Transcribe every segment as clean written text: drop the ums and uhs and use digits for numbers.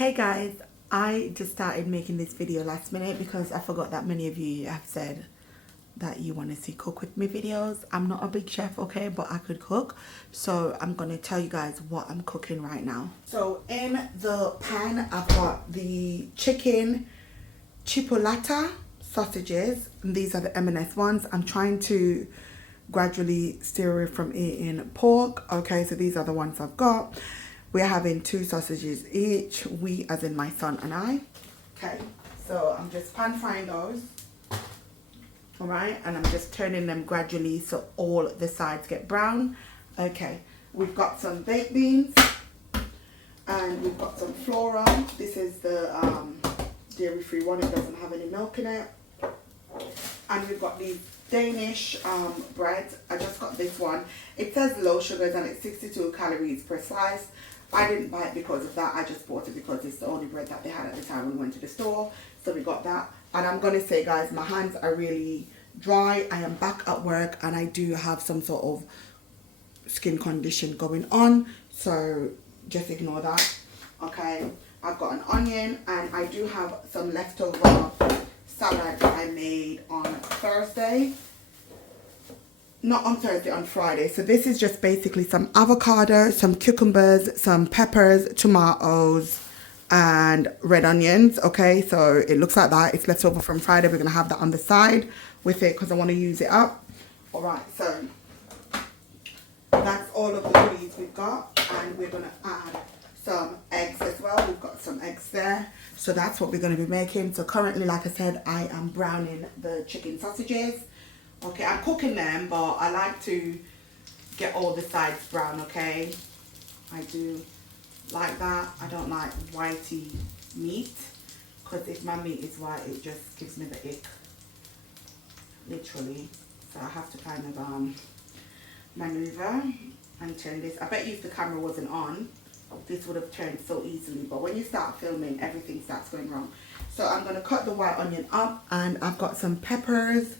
Hey guys, I just started making this video last minute because I forgot that many of you have said that you want to see cook with me videos. I'm not a big chef, okay, but I could cook. So I'm going to tell you guys what I'm cooking right now. So in the pan, I've got the chicken chipolata sausages. And these are the M&S ones. I'm trying to gradually steer away from eating pork. Okay, so these are the ones I've got. We're having 2 sausages each. We, as in my son and I. Okay, so I'm just pan frying those. All right, and I'm just turning them gradually so all the sides get brown. Okay, we've got some baked beans and we've got some flora. This is the dairy-free one. It doesn't have any milk in it. And we've got these Danish bread. I just got this one. It says low sugars and it's 62 calories per slice. I didn't buy it because of that. I just bought it because it's the only bread that they had at the time when we went to the store. So we got that. And I'm going to say, guys, my hands are really dry. I am back at work and I do have some sort of skin condition going on. So just ignore that. Okay. I've got an onion and I do have some leftover salad that I made on Thursday. Not on Thursday, on Friday. So this is just basically some avocado, some cucumbers, some peppers, tomatoes, and red onions. Okay, so it looks like that. It's left over from Friday. We're going to have that on the side with it because I want to use it up. All right, so that's all of the goodies we've got. And we're going to add some eggs as well. We've got some eggs there. So that's what we're going to be making. So currently, like I said, I am browning the chicken sausages. Okay, I'm cooking them, but I like to get all the sides brown, okay? I do like that. I don't like whitey meat, because if my meat is white, it just gives me the ick, literally. So I have to kind of maneuver and turn this. I bet you if the camera wasn't on, this would have turned so easily. But when you start filming, everything starts going wrong. So I'm going to cut the white onion up, and I've got some peppers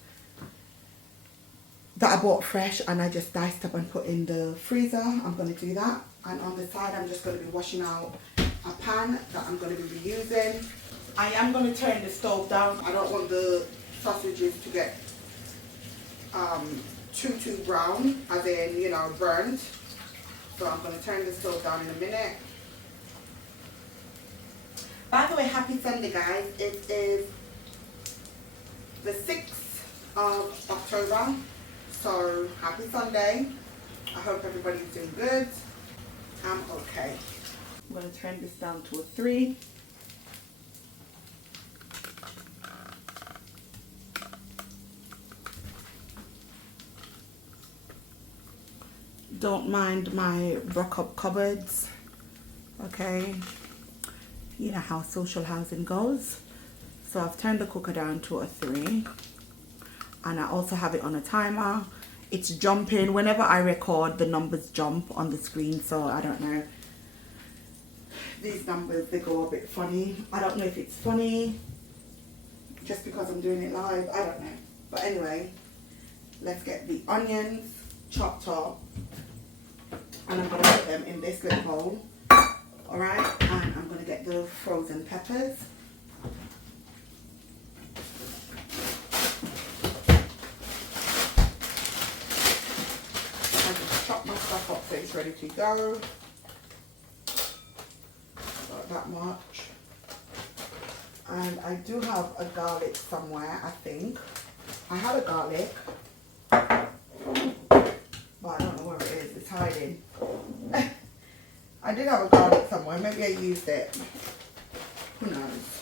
that I bought fresh and I just diced up and put in the freezer. I'm going to do that. And on the side, I'm just going to be washing out a pan that I'm going to be reusing. I am going to turn the stove down. I don't want the sausages to get too brown, as in, you know, burned. So I'm going to turn the stove down in a minute. By the way, happy Sunday, guys. It is the 6th of October. So, happy Sunday. I hope everybody's doing good. I'm okay. I'm going to turn this down to a 3. Don't mind my broke up cupboards. Okay. You know how social housing goes. So, I've turned the cooker down to a 3. And I also have it on a timer. It's jumping. Whenever I record, the numbers jump on the screen. So I don't know. These numbers, they go a bit funny. I don't know if it's funny just because I'm doing it live. I don't know. But anyway, let's get the onions chopped up. And I'm going to put them in this little bowl. Alright? And I'm going to get the frozen peppers. So it's ready to go. Not that much. And I do have a garlic somewhere, I think. I had a garlic, but I don't know where it is. It's hiding. I did have a garlic somewhere. Maybe I used it. Who knows?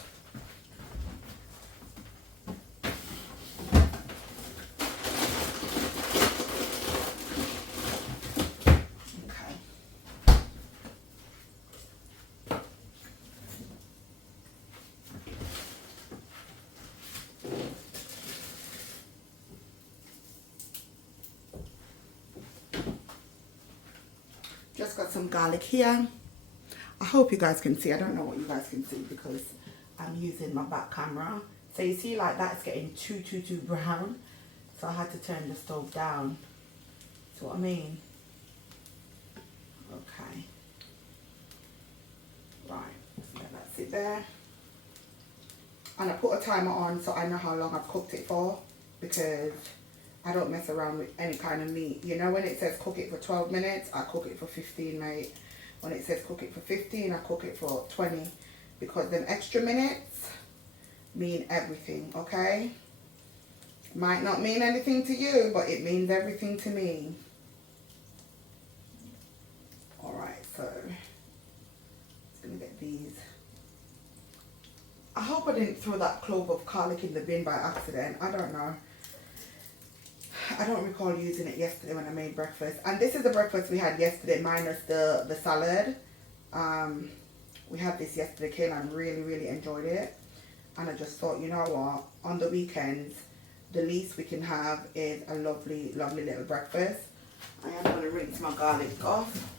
Just got some garlic here. I hope you guys can see. I don't know what you guys can see because I'm using my back camera. So you see, like, that's getting too brown. So I had to turn the stove down. See what I mean? Okay. Right. Let's get that it there. And I put a timer on so I know how long I've cooked it for, because I don't mess around with any kind of meat. You know, when it says cook it for 12 minutes, I cook it for 15, mate. When it says cook it for 15, I cook it for 20. Because them extra minutes mean everything, okay? Might not mean anything to you, but it means everything to me. Alright, so just gonna get these. I hope I didn't throw that clove of garlic in the bin by accident. I don't know. I don't recall using it yesterday when I made breakfast. And this is the breakfast we had yesterday, minus the salad. We had this yesterday. Kaylan really enjoyed it. And I just thought, you know what? On the weekends, the least we can have is a lovely little breakfast. I am going to rinse my garlic off.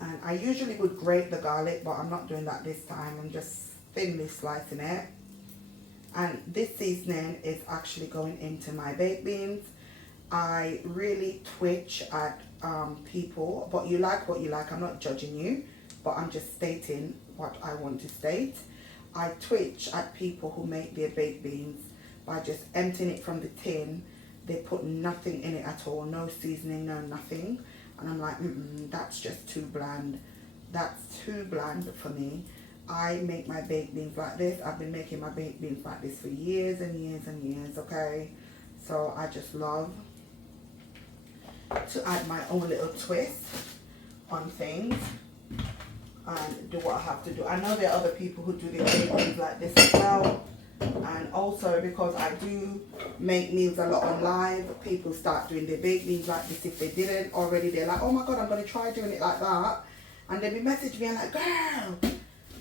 And I usually would grate the garlic, but I'm not doing that this time. I'm just thinly slicing it. And this seasoning is actually going into my baked beans. I really twitch at people, but you like what you like. I'm not judging you, but I'm just stating what I want to state. I twitch at people who make their baked beans by just emptying it from the tin. They put nothing in it at all, no seasoning, no nothing. And I'm like, that's just too bland. That's too bland for me. I make my baked beans like this. I've been making my baked beans like this for years and years, okay? So I just love to add my own little twist on things and do what I have to do. I know there are other people who do their baked beans like this as well. And also, because I do make meals a lot on live, people start doing their baked beans like this. If they didn't already, they're like, oh my god, I'm going to try doing it like that. And then they message me and like, girl,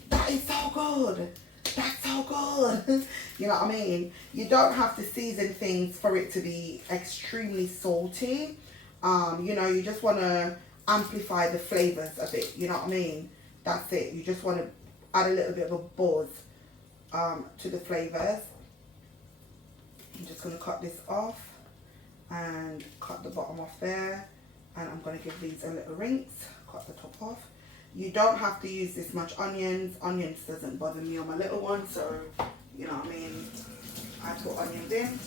that is so good. That's so good. You know what I mean? You don't have to season things for it to be extremely salty. You know, you just want to amplify the flavors of it. You know what I mean? That's it. You just want to add a little bit of a buzz to the flavors. I'm just going to cut this off and cut the bottom off there. And I'm going to give these a little rinse. Cut the top off. You don't have to use this much onions. Onions doesn't bother me on my little one, so you know what I mean. I put onions in.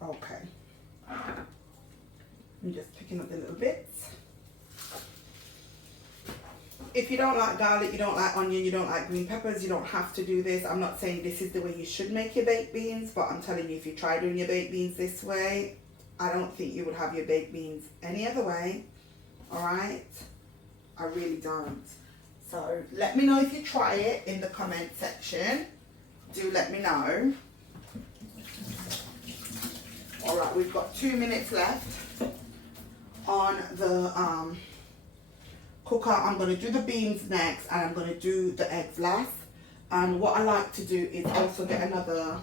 Okay, I'm just picking up the little bits. If you don't like garlic, you don't like onion, you don't like green peppers, you don't have to do this. I'm not saying this is the way you should make your baked beans, but I'm telling you, if you try doing your baked beans this way, I don't think you would have your baked beans any other way. Alright? I really don't. So let me know if you try it in the comment section. Do let me know. Alright, we've got 2 minutes left on the cooker. I'm going to do the beans next and I'm going to do the eggs last. And what I like to do is also get another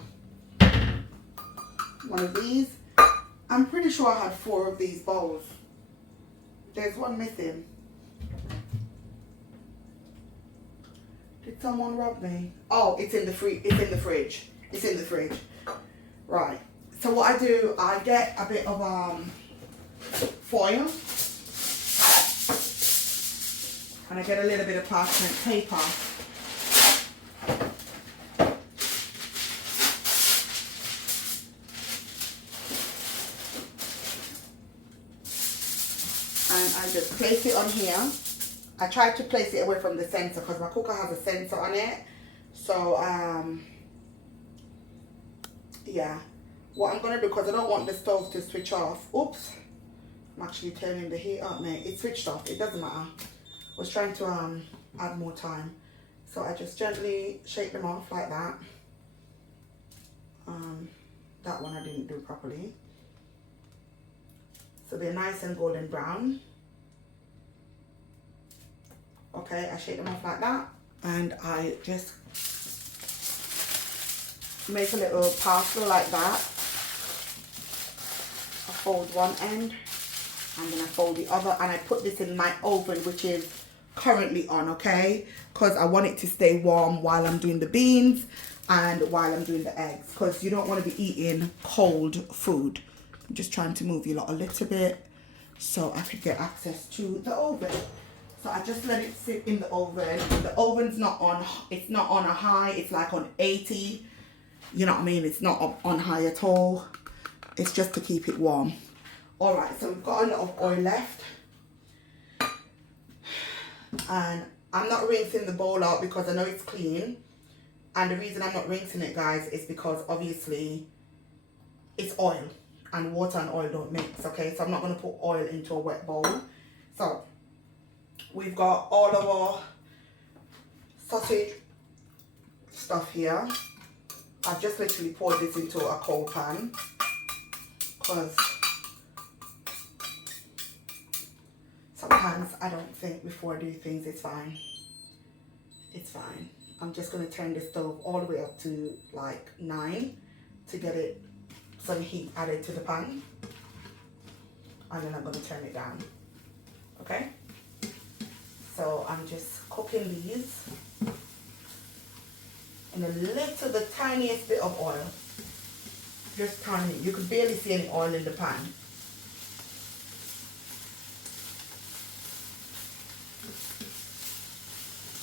one of these. I'm pretty sure I had 4 of these bowls. There's one missing. Did someone rob me? Oh, it's in the fridge. It's in the fridge. Right. So what I do, I get a bit of foil and I get a little bit of parchment paper. And I just place it on here. I try to place it away from the sensor because my cooker has a sensor on it. So, yeah. What I'm going to do, because I don't want the stove to switch off. Oops. I'm actually turning the heat up, mate. It switched off. It doesn't matter. I was trying to add more time. So I just gently shake them off like that. That one I didn't do properly. So they're nice and golden brown. Okay, I shake them off like that. And I just make a little parcel like that. I fold one end and then I fold the other, and I put this in my oven, which is currently on, okay? Because I want it to stay warm while I'm doing the beans and while I'm doing the eggs, because you don't want to be eating cold food. I'm just trying to move you lot a little bit so I could get access to the oven. So I just let it sit in the oven. The oven's not on, it's not on a high, it's like on 80. You know what I mean? It's not on high at all. It's just to keep it warm. All right, so we've got a lot of oil left. And I'm not rinsing the bowl out because I know it's clean. And the reason I'm not rinsing it, guys, is because obviously it's oil. And water and oil don't mix, okay? So I'm not going to put oil into a wet bowl. So we've got all of our sausage stuff here. I've just literally poured this into a cold pan because sometimes I don't think before I do things. It's fine. It's fine. I'm just going to turn the stove all the way up to like 9 to get it some heat added to the pan. And then I'm going to turn it down. Okay? So I'm just cooking these in a little, the tiniest bit of oil. Just tiny. You could barely see any oil in the pan.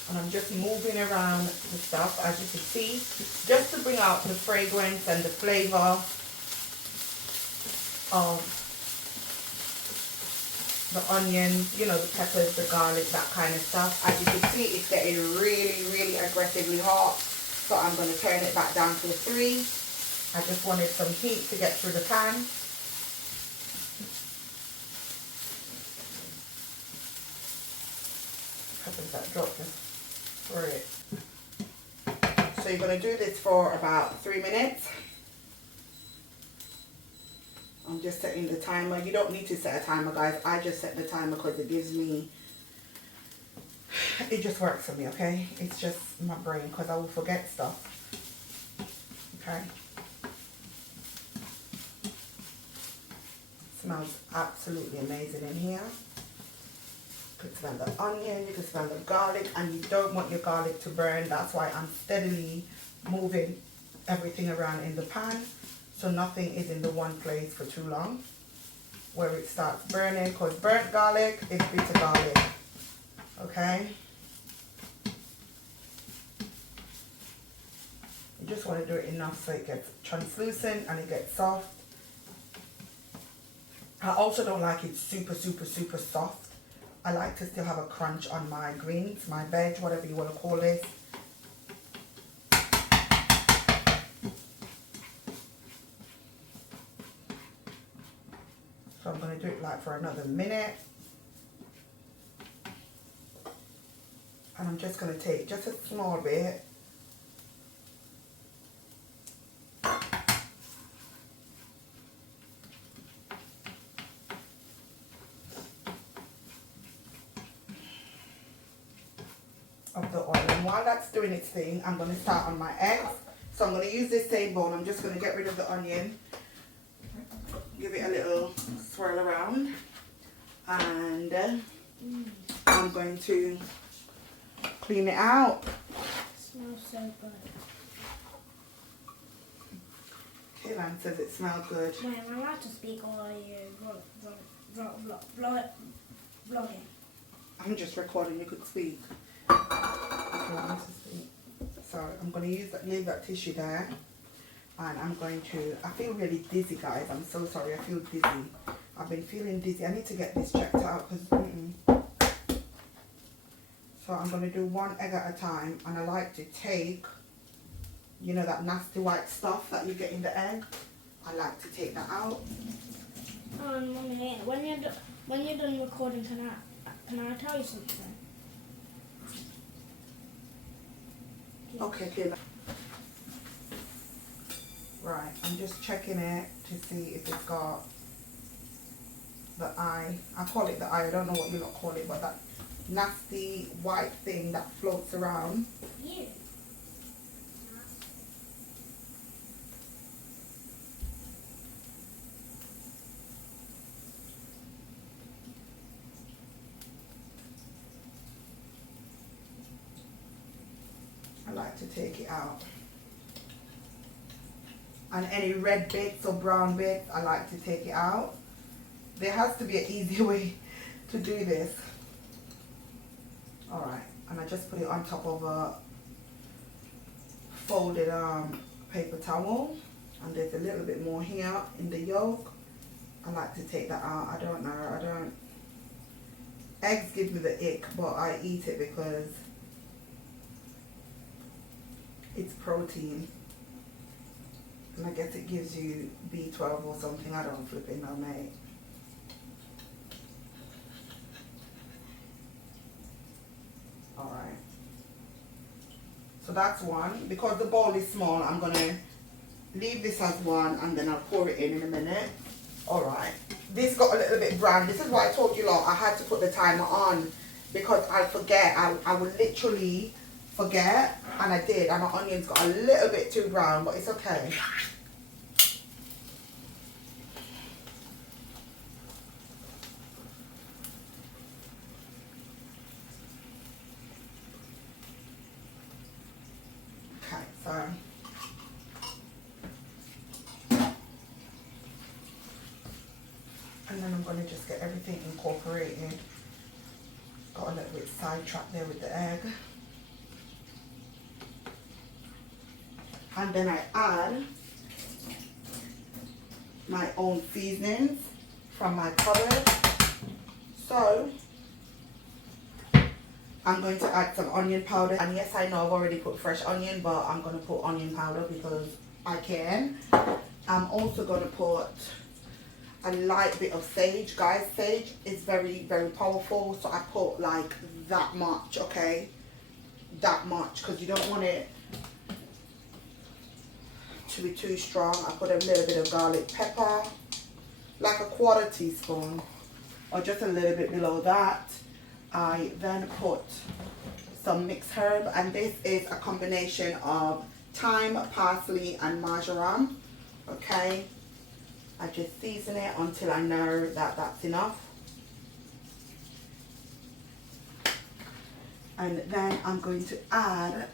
And I'm just moving around the stuff, as you can see, just to bring out the fragrance and the flavor of the onions, you know, the peppers, the garlic, that kind of stuff. As you can see, it's getting really, really aggressively hot. So I'm going to turn it back down to a 3. I just wanted some heat to get through the pan. Peppers that dropped for it. So you're going to do this for about 3 minutes. I'm just setting the timer. You don't need to set a timer, guys. I just set the timer because it gives me, it just works for me, okay? It's just my brain because I will forget stuff. Okay? Smells absolutely amazing in here. You can smell the onion, you can smell the garlic, and you don't want your garlic to burn. That's why I'm steadily moving everything around in the pan so nothing is in the one place for too long where it starts burning, because burnt garlic is bitter garlic. Okay? You just want to do it enough so it gets translucent and it gets soft. I also don't like it super, super, super soft. I like to still have a crunch on my greens, my veg, whatever you want to call it. So I'm going to do it like for another minute. And I'm just going to take just a small bit. Of the oil, and while that's doing its thing, I'm going to start on my eggs. So I'm going to use this same bowl. I'm just going to get rid of the onion, give it a little swirl around, and I'm going to clean it out. It smells so good. Kaylan says it smells good. Wait, am I allowed to speak, or are you vlogging? I'm just recording, you could speak. So I'm going to leave that tissue there, and I'm going to, I feel really dizzy, guys. I'm so sorry, I feel dizzy. I've been feeling dizzy. I need to get this checked out because so I'm going to do one egg at a time, and I like to take, you know, that nasty white stuff that you get in the egg. I like to take that out. Mommy, when you're done recording, can I tell you something? Okay, Kayla. Right, I'm just checking it to see if it's got the eye. I call it the eye. I don't know what you lot call it, but that nasty white thing that floats around. You. I like to take it out. And any red bits or brown bits, I like to take it out. There has to be an easy way to do this. Alright, and I just put it on top of a folded paper towel. And there's a little bit more here in the yolk. I like to take that out. I don't know, eggs give me the ick, but I eat it because it's protein. And I guess it gives you B12 or something. I don't flipping know, mate. Alright. So that's one. Because the bowl is small, I'm going to leave this as one and then I'll pour it in a minute. Alright. This got a little bit brown. This is why I told you lot I had to put the timer on. Because I'll forget. I will literally forget, and I did, and my onions got a little bit too brown, but it's okay. Okay, so and then I'm going to just get everything incorporated. Got a little bit sidetracked there with the egg. And then I add my own seasonings from my cupboard. So I'm going to add some onion powder. And yes, I know I've already put fresh onion, but I'm going to put onion powder because I can. I'm also going to put a light bit of sage. Guys, sage is very, very powerful. So I put like that much, okay? That much, because you don't want it to be too strong. I put a little bit of garlic pepper, like a 1/4 teaspoon, or just a little bit below that. I then put some mixed herb, and this is a combination of thyme, parsley, and marjoram. Okay, I just season it until I know that that's enough. And then I'm going to add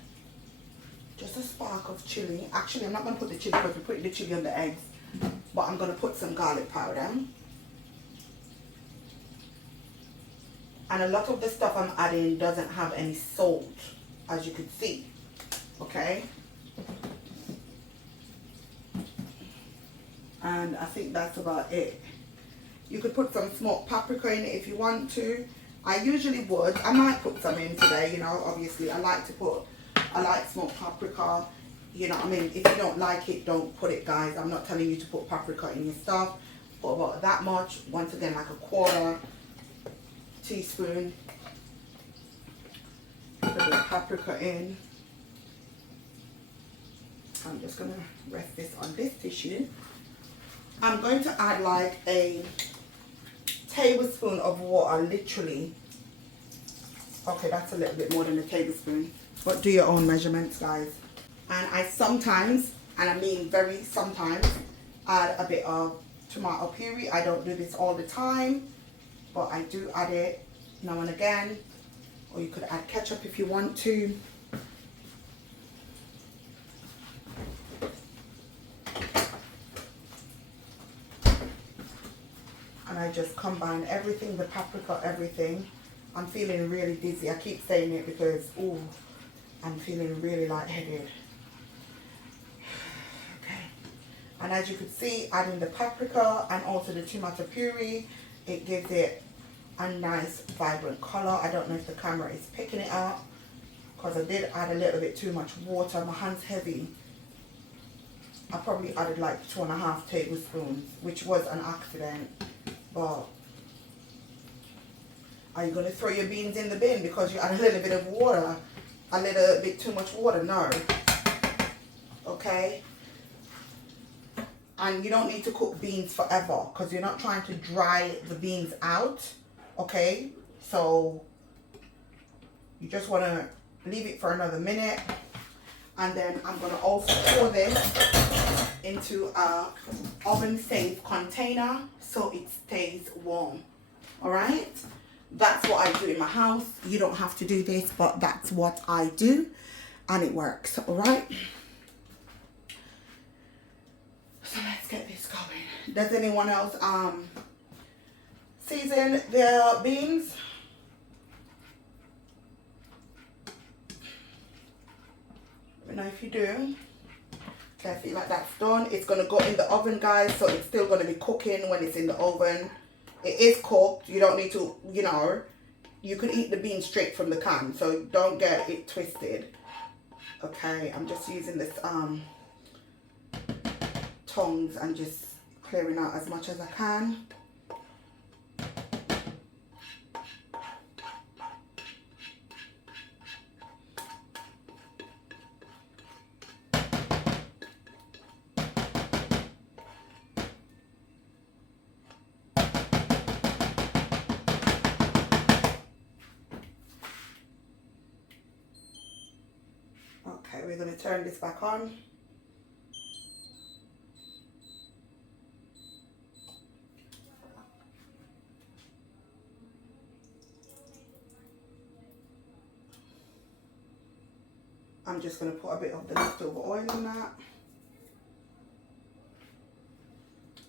just a spark of chili. Actually, I'm not going to put the chili because we're putting the chili on the eggs. But I'm going to put some garlic powder. And a lot of the stuff I'm adding doesn't have any salt, as you can see. Okay? And I think that's about it. You could put some smoked paprika in it if you want to. I usually would. I might put some in today, you know, obviously. I like smoked paprika, you know what I mean. If you don't like it, don't put it, guys. I'm not telling you to put paprika in your stuff. Put about that much. Once again, like a 1/4 teaspoon. Put a bit of paprika in. I'm just going to rest this on this tissue. I'm going to add like a tablespoon of water, literally. Okay, that's a little bit more than a tablespoon. But do your own measurements, guys. And I sometimes, and I mean very sometimes, add a bit of tomato puree. I don't do this all the time, but I do add it now and again. Or you could add ketchup if you want to. And I just combine everything, the paprika, everything. I'm feeling really dizzy. I keep saying it because, ooh, I'm feeling really lightheaded. Okay. And as you can see, adding the paprika and also the tomato puree, it gives it a nice, vibrant color. I don't know if the camera is picking it up because I did add a little bit too much water. My hand's heavy. I probably added like 2.5 tablespoons, which was an accident. But are you going to throw your beans in the bin because you add a little bit of water? a little bit too much water? No. Okay. And you don't need to cook beans forever because you're not trying to dry the beans out. Okay. So you just want to leave it for another minute. And then I'm going to also pour this into a oven safe container so it stays warm. All right. That's what I do in my house. You don't have to do this, but that's what I do. And it works. All right. So let's get this going. Does anyone else season their beans? Let me know if you do. Okay, I feel like that's done. It's going to go in the oven, guys, so it's still going to be cooking when it's in the oven. It is cooked. You don't need to, you know, you can eat the beans straight from the can, so don't get it twisted. Okay, I'm just using this tongs and just clearing out as much as I can. Okay, we're going to turn this back on. I'm just going to put a bit of the leftover oil in that.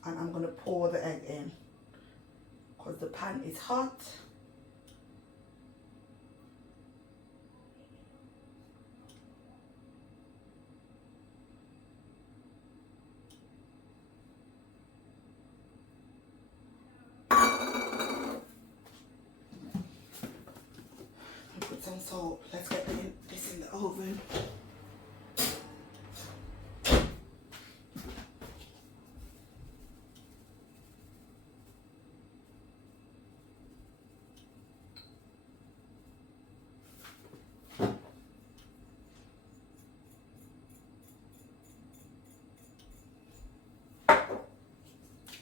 And I'm going to pour the egg in because the pan is hot. Put some salt. Let's get this in the oven.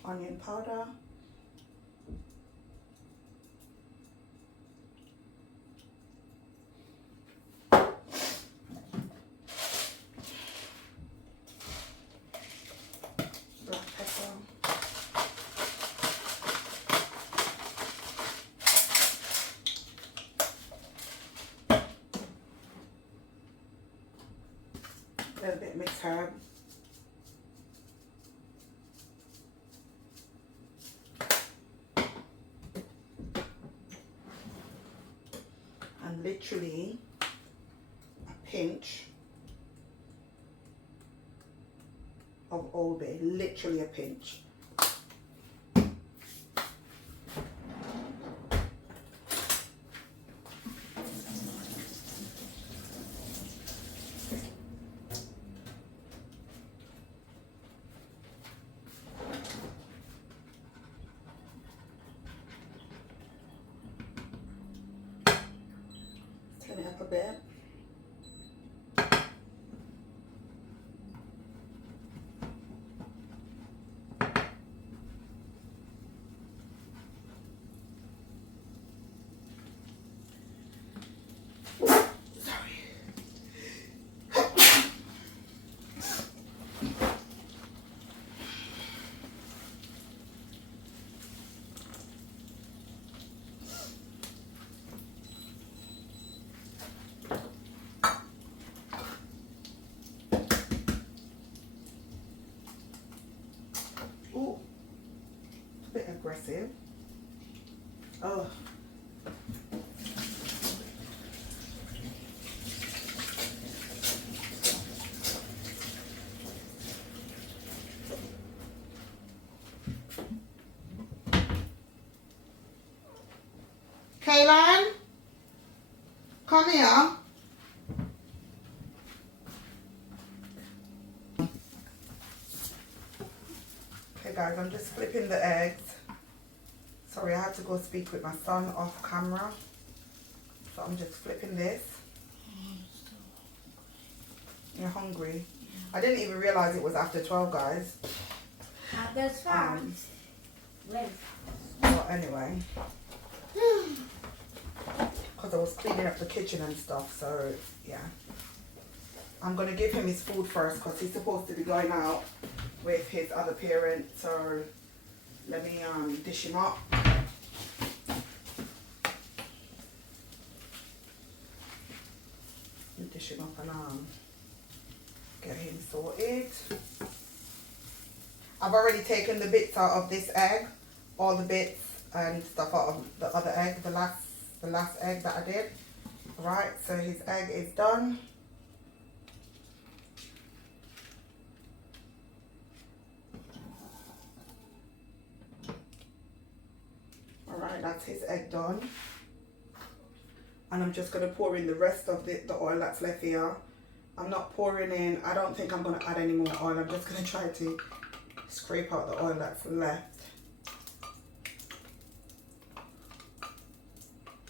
Onion powder. Black pepper. A little bit mixed herb. And literally a pinch of Old Bay, literally a pinch. Turn it up a bit. Ooh, it's a bit aggressive. Oh. Kaylin, come here. Okay guys, I'm just flipping the eggs. Sorry, I had to go speak with my son off camera. So I'm just flipping this. You're hungry. I didn't even realize it was after 12, guys. That's fine. Well. Well, anyway, because I was cleaning up the kitchen and stuff, so yeah. I'm gonna give him his food first because he's supposed to be going out with his other parent. So let me dish him up. Dish him up and get him sorted. I've already taken the bits out of this egg, all the bits and stuff out of the other egg, the last egg that I did. Right, so his egg is done. Alright, that's his egg done. And I'm just going to pour in the rest of the oil that's left here. I'm not pouring in, I don't think I'm going to add any more oil. I'm just going to try to scrape out the oil that's left.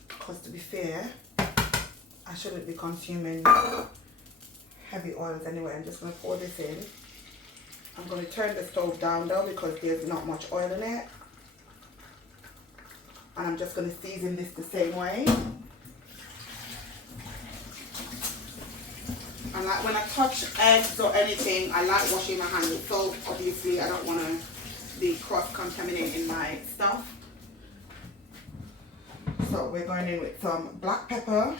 Because to be fair, I shouldn't be consuming heavy oils anyway. I'm just going to pour this in. I'm going to turn the stove down though because there's not much oil in it. And I'm just going to season this the same way. And like when I touch eggs or anything, I like washing my hands with soap. Obviously, I don't want to be cross-contaminating my stuff. So we're going in with some black pepper.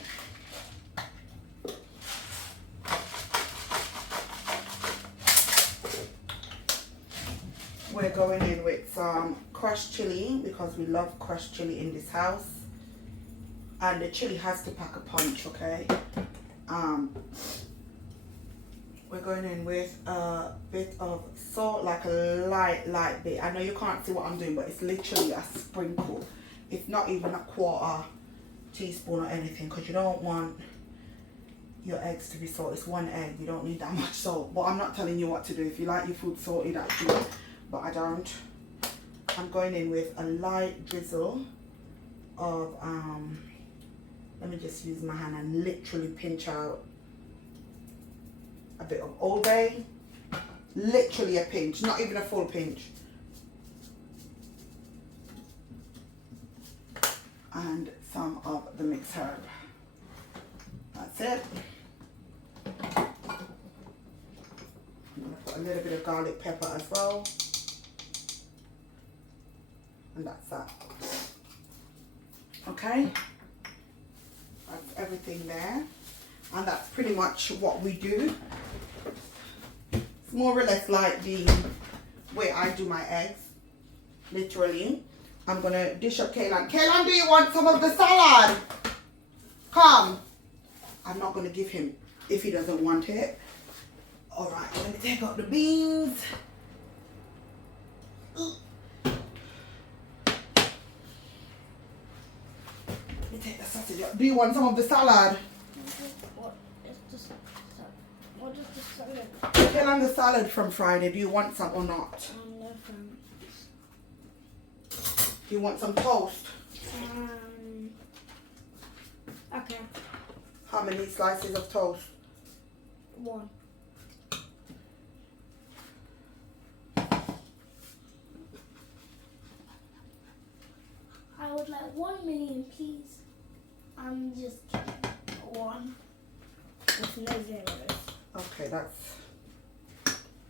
We're going in with some crushed chili because we love crushed chili in this house. And the chili has to pack a punch, okay? We're going in with a bit of salt, like a light bit. I know you can't see what I'm doing, but it's literally a sprinkle. It's not even a quarter teaspoon or anything because you don't want your eggs to be salty. It's one egg, you don't need that much salt. But I'm not telling you what to do. If you like your food salty, that's good. But I don't. I'm going in with a light drizzle of, let me just use my hand and literally pinch out a bit of Old Bay. Literally a pinch, not even a full pinch. And some of the mixed herb. That's it. I'm going to put a little bit of garlic pepper as well. And that's that. Okay. That's everything there. And that's pretty much what we do. It's more or less like the way I do my eggs. Literally. I'm going to dish up Kaylan. Kaylan, do you want some of the salad? Come. I'm not going to give him if he doesn't want it. Alright, let me take out the beans. Let me take the sausage out. Do you want some of the salad? What is the salad? Kaylan, the salad from Friday. Do you want some or not? No thanks. Do you want some toast? Okay. How many slices of toast? 1. I would like 1 million, please. I'm just kidding. 1. With no zeros. Okay, that's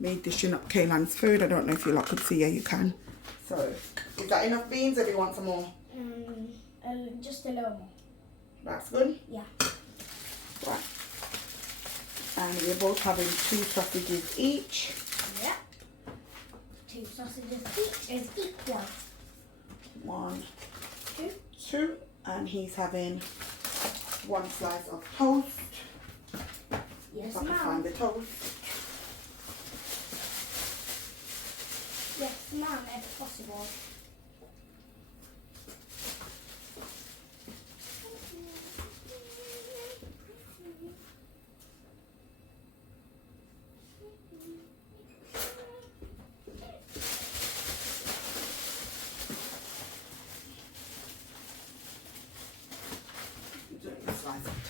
me dishing up Kaylan's food. I don't know if you lot could see. Yeah, you can. So, is that enough beans or do you want some more? Just a little more. That's good? Yeah. Right. And we're both having 2 sausages each. Yeah. 2 sausages each is equal. 1, 2. 2. And he's having 1 slice of toast. Yes, If I can ma'am. find the toast. Yes, ma'am, if possible.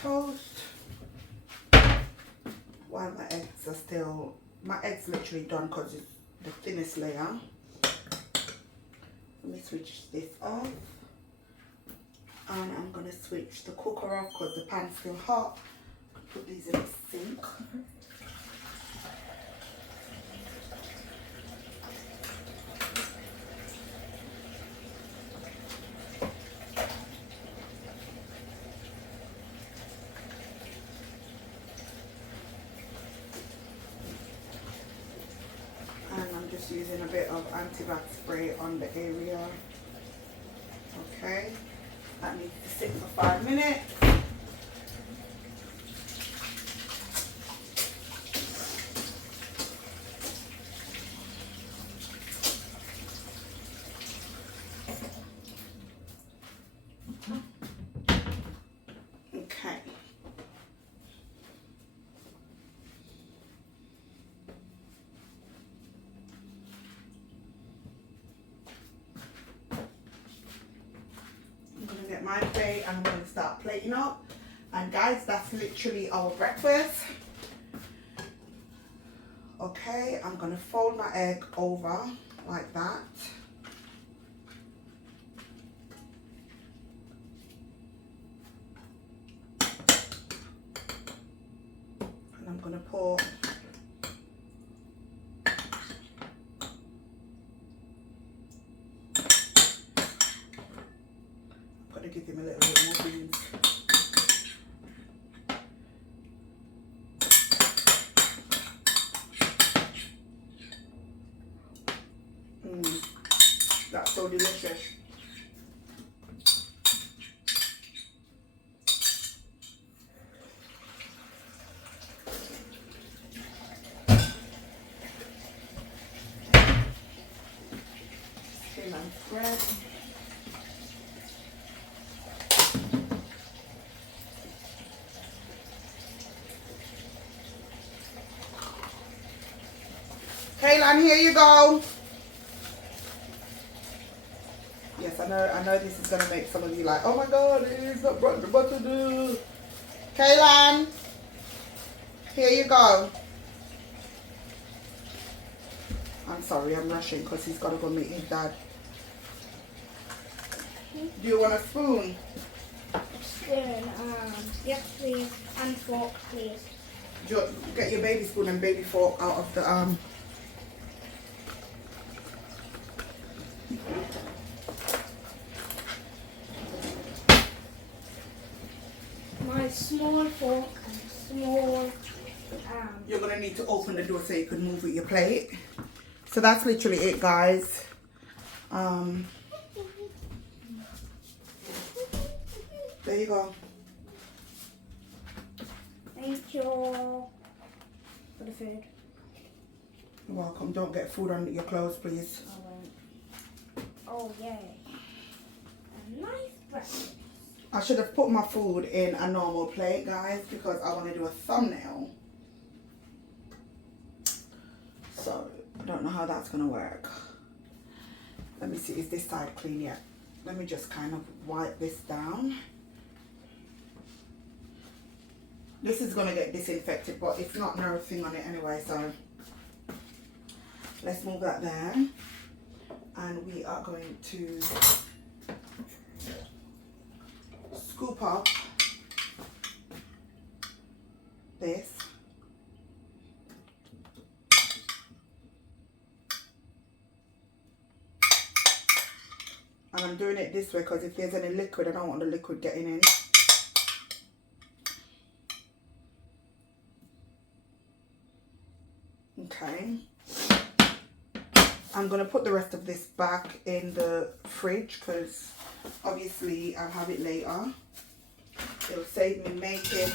Toast. while my eggs are still, my eggs literally done because it's the thinnest layer. Let me switch this off, and I'm gonna switch the cooker off because the pan's still hot. Put these in the sink. Using a bit of anti-bac spray on the area. Okay, that needs to sit for 5 minutes. Okay. My plate, and I'm going to start plating up. And guys, that's literally our breakfast. Okay, I'm going to fold my egg over like that. And I'm going to pour give him a little bit more beans. That's so delicious. Okay, nice bread. Kaylan, here you go. Yes, I know this is gonna make some of you like, oh my god, it's not what to do. Kaylan, here you go. I'm sorry, I'm rushing because he's gotta go meet his dad. Do you want a spoon? Spoon, yes please, and fork please. Get your baby spoon and baby fork out of the My small fork and small You're gonna need to open the door so you can move with your plate. So that's literally it, guys. There you go. Thank you for the food. You're welcome. Don't get food under your clothes, please. I won't. Oh yay. A nice breakfast. I should have put my food in a normal plate, guys, because I want to do a thumbnail. So, I don't know how that's going to work. Let me see, is this side clean yet? Let me just kind of wipe this down. This is going to get disinfected, but it's not nothing on it anyway, so let's move that there. And we are going to scoop up this. And I'm doing it this way because if there's any liquid, I don't want the liquid getting in. Okay. I'm going to put the rest of this back in the fridge because obviously I'll have it later. It'll save me making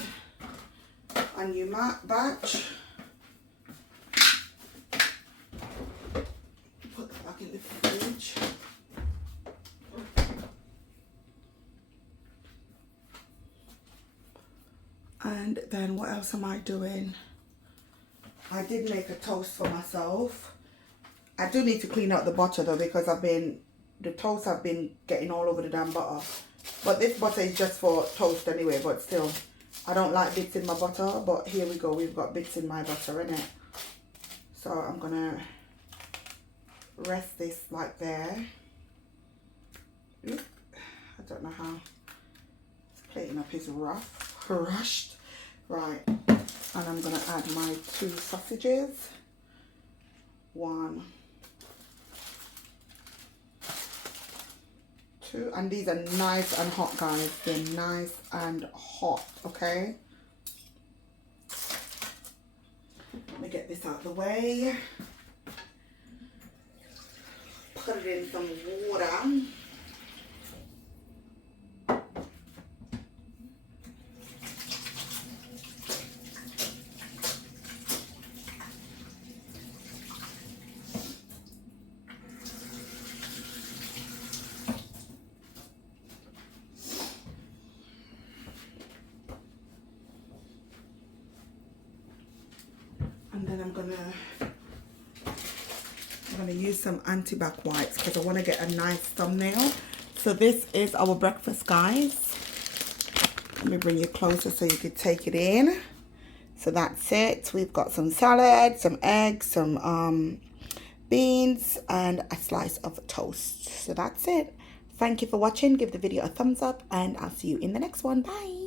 a new batch. Put that back in the fridge. And then what else am I doing? I did make a toast for myself. I do need to clean out the butter though because the toast have been getting all over the damn butter. But this butter is just for toast anyway, but still, I don't like bits in my butter, but here we go. We've got bits in my butter, innit? So I'm gonna rest this like there. Oop. I don't know how this plating up is rushed. Right, and I'm gonna add my 2 sausages. 1, 2, and these are nice and hot, guys. They're nice and hot, okay? Let me get this out of the way. Put it in some water. And then I'm gonna use some anti-bac wipes because I want to get a nice thumbnail. So this is our breakfast, guys. Let me bring you closer so you could take it in. So that's it. We've got some salad, some eggs, some beans, and a slice of toast. So that's it. Thank you for watching. Give the video a thumbs up, and I'll see you in the next one. Bye.